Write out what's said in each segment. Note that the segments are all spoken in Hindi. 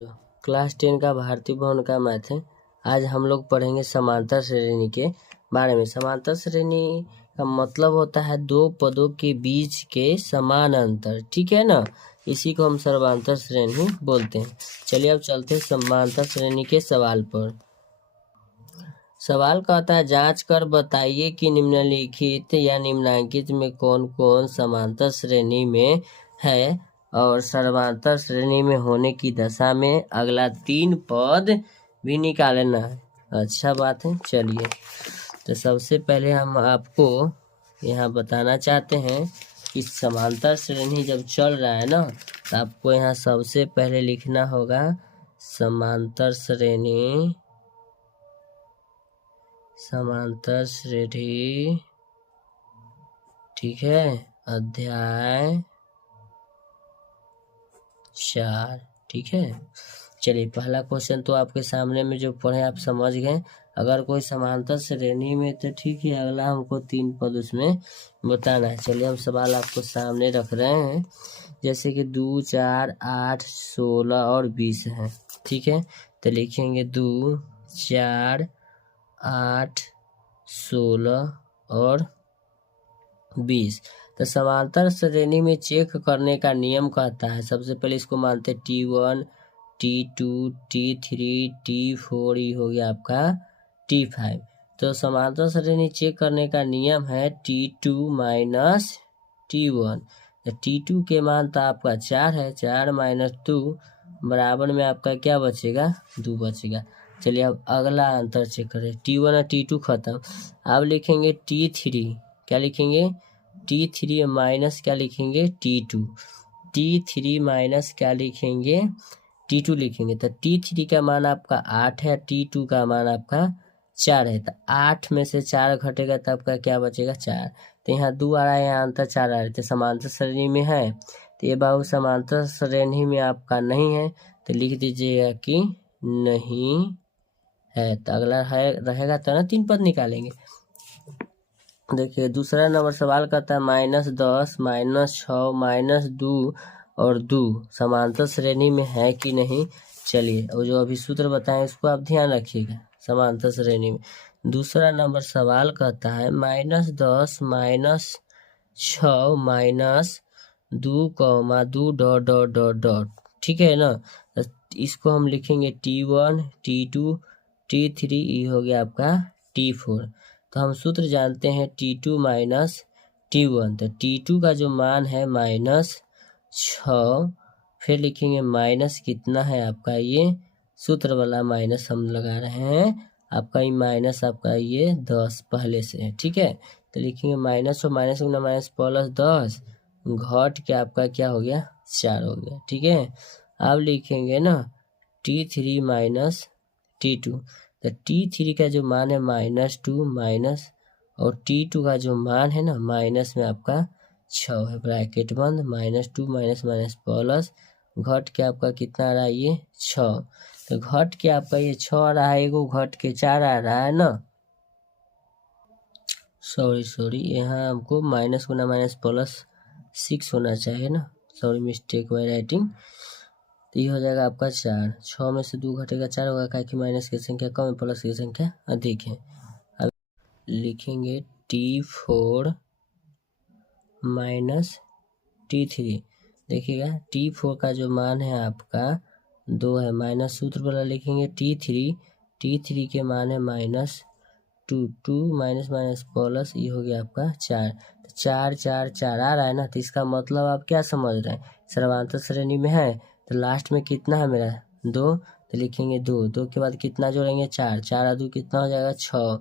क्लास 10 का भारतीय भवन का मैथ है। आज हम लोग पढ़ेंगे समांतर श्रेणी के बारे में। समांतर श्रेणी का मतलब होता है दो पदों के बीच के समान अंतर, ठीक है ना। इसी को हम समांतर श्रेणी बोलते हैं। चलिए अब चलते हैं समांतर श्रेणी के सवाल पर। सवाल कहता है जांच कर बताइए कि निम्नलिखित या निम्नांकित में कौन कौन समांतर श्रेणी में है और समांतर श्रेणी में होने की दशा में अगला 3 पद भी निकालना है। अच्छा बात है। चलिए तो सबसे पहले हम आपको यहाँ बताना चाहते हैं कि समांतर श्रेणी जब चल रहा है ना, तो आपको यहाँ सबसे पहले लिखना होगा समांतर श्रेणी ठीक है, अध्याय 4, ठीक है। चलिए पहला क्वेश्चन तो आपके सामने में जो पढ़े आप समझ गए। अगर कोई समांतर श्रेणी में तो ठीक है, अगला हमको 3 पद उसमें बताना है। चलिए हम सवाल आपको सामने रख रहे हैं। जैसे कि 2, 4, 8, 16 और 20 है, ठीक है। तो लिखेंगे 2, 4, 8, 16 और 20। तो समांतर श्रेणी में चेक करने का नियम कहता है, सबसे पहले इसको मानते T1, T2, T3, T4, ये हो गया आपका T5। तो समांतर श्रेणी चेक करने का नियम है T2 माइनस T1। तो T2 के मान तो आपका 4 है, 4 माइनस 2 बराबर में आपका क्या बचेगा, 2 बचेगा। चलिए अब अगला अंतर चेक करें। T1 और T2 खत्म। अब लिखेंगे T3, क्या लिखेंगे T3 माइनस क्या लिखेंगे T2, T3 माइनस क्या लिखेंगे T2 लिखेंगे। तो T3 का मान आपका 8 है, T2 का मान आपका 4 है। तो 8 में से 4 घटेगा तो आपका क्या बचेगा 4। तो यहाँ 2 आ रहा है, यहाँ अंतर 4 आ रहा है। तो समांतर श्रेणी में है, तो ये बाबू समांतर श्रेणी में आपका नहीं है, तो लिख दीजिएगा कि नहीं है। तो अगला है रहेगा तो ना 3 पद निकालेंगे। देखिए दूसरा नंबर सवाल कहता है -10, -6, -2 और 2 समांतर श्रेणी में है कि नहीं। चलिए और जो अभी सूत्र बताएं इसको आप ध्यान रखिएगा समांतर श्रेणी में। दूसरा नंबर सवाल कहता है -10, -6, -2, -2 ... ठीक है ना। इसको हम लिखेंगे T1, T2, T3, ये हो गया आपका T4। तो हम सूत्र जानते हैं T2 माइनस T1। तो T2 का जो मान है -6, फिर लिखेंगे माइनस कितना है आपका, ये सूत्र वाला माइनस हम लगा रहे हैं। आपका ये माइनस आपका ये 10 पहले से है, ठीक है। तो लिखेंगे माइनस और माइनस गुना माइनस प्लस 10 घट के आपका क्या हो गया 4 हो गया, ठीक है। अब लिखेंगे ना T3 माइनस T2। तो T3 का जो मान है -2 माइनस और T2 का जो मान है ना माइनस में आपका 6 है, ब्रैकेट बंद, -2 माइनस माइनस प्लस घट के आपका कितना आ रहा है ये 6। तो घट के आपका ये 6 आ रहा है, एगो घट के 4 आ रहा है ना। सॉरी यहाँ हमको माइनस गुना माइनस प्लस 6 होना चाहिए ना, सॉरी मिस्टेक बाय राइटिंग। तो ये हो जाएगा आपका 4, 6 में से 2 घटेगा 4 होगा, क्या कि माइनस की संख्या कम है, प्लस की संख्या अधिक है। अब लिखेंगे T4 माइनस T3। देखिएगा T4 का जो मान है आपका 2 है, माइनस सूत्र वाला लिखेंगे T3 के मान है -2, 2 माइनस माइनस प्लस, ये हो गया आपका 4। तो 4 4 4 आ रहा है ना, तो इसका मतलब आप क्या समझ रहे हैं, समांतर श्रेणी में है। तो लास्ट में कितना है मेरा 2, तो लिखेंगे 2 के बाद कितना जोड़ेंगे 4, 4 और 2 कितना हो जाएगा 6,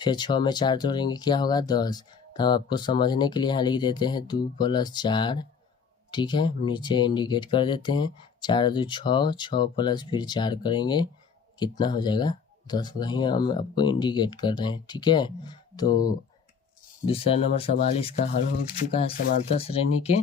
फिर 6 में 4 जोड़ेंगे क्या होगा 10। तो हम आपको समझने के लिए यहाँ लिख देते हैं 2 + 4, ठीक है, नीचे इंडिकेट कर देते हैं 4 और 2 6, 6 प्लस फिर 4 करेंगे कितना हो जाएगा 10, वहीं हम आपको इंडिकेट कर रहे हैं, ठीक है। तो दूसरा नंबर सवाल इसका हल हो चुका है समांतर श्रेणी के।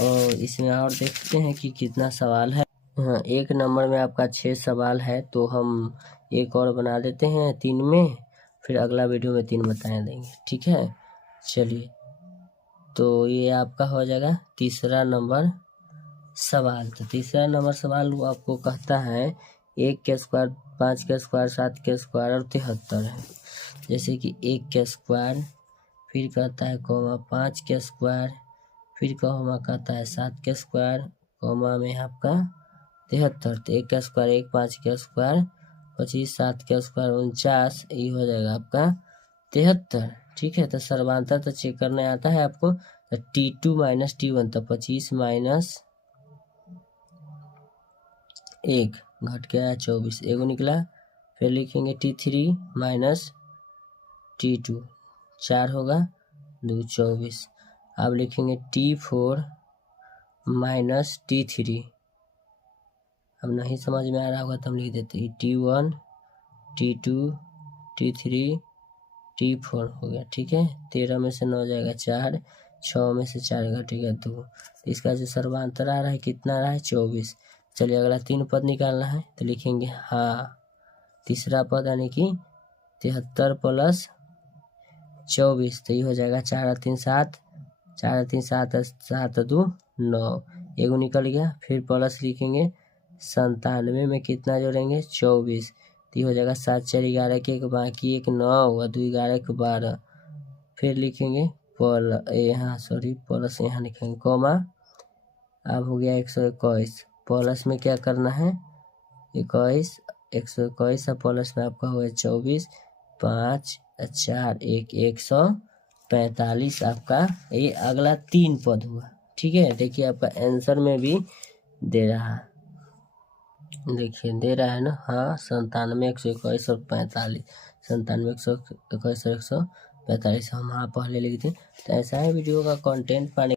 और इसमें और देखते हैं कि कितना सवाल है। हाँ, 1 नंबर में आपका 6 सवाल है, तो हम एक और बना देते हैं 3 में, फिर अगला वीडियो में 3 बता देंगे, ठीक है। चलिए तो ये आपका हो जाएगा तीसरा नंबर सवाल। तो तीसरा नंबर सवाल वो आपको कहता है 1 के स्क्वायर, 5 के स्क्वायर, 7 के स्क्वायर और 73 है। जैसे कि 1 के स्क्वायर, फिर कहता है कॉमा 5 के स्क्वायर, फिर कॉमा कहता है 7 के स्क्वायर, कॉमा में आपका 73। तो 1 का स्क्वायर 1, 5 के स्क्वायर 25, 7 के स्क्वायर 49, ये हो जाएगा आपका 73। ठीक है, तो सर्वांतर तो चेक करने आता है आपको। तो T2 माइनस T1, तो 25 माइनस 1 घट के आया 24, एगो निकला। फिर लिखेंगे T3 माइनस T2, 4 होगा, 2 24। अब लिखेंगे T4 माइनस T3। अब नहीं समझ में आ रहा होगा तो हम लिख देते हैं T1 T2 T3 T4 हो गया। ठीक है, 13 में से 9 जाएगा 4, 6 में से 4 घटेगा 2। इसका जो सर्वांतर आ रहा है कितना आ रहा है 24। चलिए अगला 3 पद निकालना है, तो लिखेंगे हाँ तीसरा पद यानी कि 73 प्लस 24, तो ये हो जाएगा 4 3 7, 4 3 7, 7 2 9, एगो निकल गया। फिर प्लस लिखेंगे 97 में कितना जोड़ेंगे 24, तो ये हो जाएगा 7 4 11 के एक बाकी 1 9 और 2 11 के 12। फिर लिखेंगे प्लस यहाँ लिखेंगे कॉमा। अब हो गया 121, प्लस में क्या करना है 21, 121 और प्लस में आपका हुआ 24, 5 4 1 145 आपका ये अगला 3 पद हुआ। ठीक है, देखिए आपका आंसर में भी दे रहा है, देखिए दे रहा है ना, हाँ 97 121 और 45, 97 121 और 145 हम हाँ पहले लिखते हैं। तो ऐसा है वीडियो का कंटेंट पाने